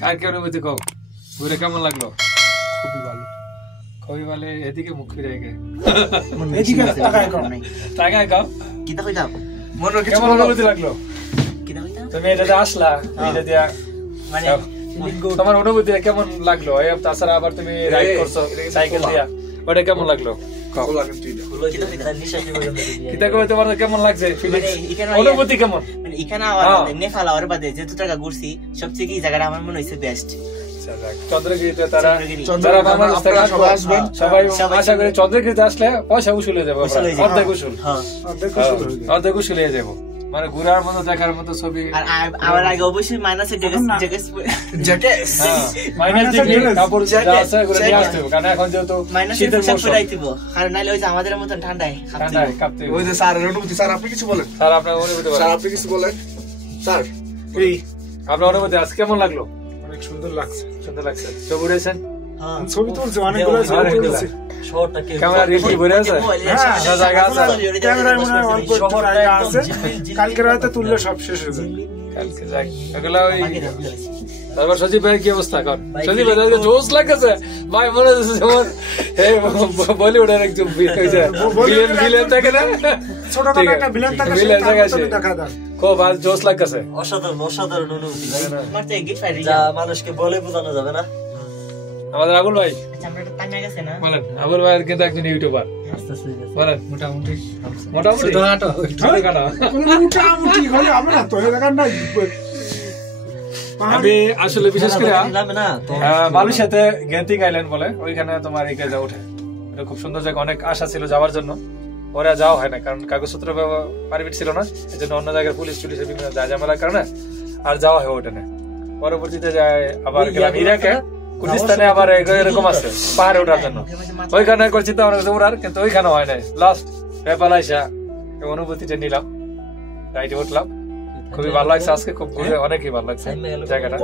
কার কি অনুভূতি কও? ঘুরে কেমন লাগলো? খুবই ভালো। খুবই ভালো। এদিকে মুখ ফিরে গে। এদিকে তাকায় কম নাই। তাকায় কও। কিটা কইতাম মনে কিছু অনুভূতি লাগলো? কিটা কইতাম তুমি এটাতে আসলা, এটা দিয়া মানে তোমার অনুভূতি কেমন লাগলো? এই তাছাড়া আবার তুমি রাইড করছো সাইকেল দিয়া, ওটা কেমন লাগলো? কও। কিটা কইতাম নিশ্চয় কিতা কই তোমার কেমন লাগছে? মানে এখানে অনুভূতি কেমন? মানে এখানে আবার নেপাল আর বাদে যত টাকা ঘুরছি সবচেয়ে কি জায়গাটা আমার মনে হইছে বেস্ট। চন্দ্রগিরিতে তারা যারা বাংলাদেশ থেকে আসবেন সবাই আশা করি চন্দ্রগিরিতে আসলে পয়সা উসুল হয়ে যাবে, অর্ধেক উসুল, অর্ধেক উসুল হয়ে যাবো। মানে ঘুরার মতো দেখার মতো ছবি। আর আমার আগে অবশ্যই মাইনাসে মাইনাস ডিগ্রি কাপড় যা আছে ওগুলো নিয়ে আসতে হবে, কারণ এখন যেহেতু শীতের মৌসুম, কারণ নাইলে ওই যে আমাদের মতন ঠান্ডায় ঠান্ডায় কাঁপতে হবে। ওই যে স্যার অনুভূতি, স্যার আপনি কিছু বলেন। স্যার আপনার অনুভূতি বলেন। স্যার আপনি কিছু বলেন। স্যার এই আপনার অনুভূতি আজ কেমন লাগলো? অনেক সুন্দর লাগছে। সুন্দর লাগছে। ছবি উঠেছেন? ছবি তুলছি, অনেকগুলো ছবি তুলছি। ক্যামেরা রিলটি ভরে আছে? জায়গা আছে? ক্যামেরায় মনে হয় অল্প একটু জায়গা আছে। কালকে রাতে তুললে সব শেষ হয়ে যাবে। কালকে যাক এগুলা ওই। তারপর সজীব ভাই কি অবস্থা কর? সজীব ভাই জোশ লাগছে ভাই, মনে হচ্ছে যেমন বলিউডের একজন ভিলেন থাকে না, ছোটখাটো একটা ভিলেন থাকে, ভিলেন থাকে সে। দেখা দাও খুব আজ জোশ লাগছে। অসাধারণ অসাধারণ অনুভূতি যা মানুষকে বলে বোঝানো যাবে না। আমাদের আবুল ভাই আমরা একটা টাঙ্গা গেছে না বলেন, আবুল ভাই কিন্তু একজন ইউটিউবার বলেন। মোটামুটি মোটামুটি ছোটখাটো মোটামুটি হলে হবে না তো, এলাকার না। আমি আসলে বিশেষ করে মালয়েশিয়াতে গেন্টিং আইল্যান্ড বলে, ওইখানে তোমার এই কাজে ওঠে। এটা খুব সুন্দর জায়গা, অনেক আশা ছিল যাওয়ার জন্য, ওরা যাওয়া হয় না কারণ কাগজপত্র পারমিট ছিল না, এই জন্য অন্য জায়গায় পুলিশ টুলিশের বিভিন্ন ঝামেলার কারণে আর যাওয়া হয় ওঠে না। পরবর্তীতে যায় আবার গেলাম ইরাকে, কুর্দিস্তানে আবার এরকম আছে পাহাড়ে ওঠার জন্য, ওইখানে করছি তো অনেক উড়ার, কিন্তু ওইখানে হয় নাই। লাস্ট নেপাল আইসা অনুভূতিটা নিলাম, রাইডে উঠলাম, খুবই ভালো লাগছে আজকে, খুব ঘুরে অনেকই ভালো লাগছে জায়গাটা।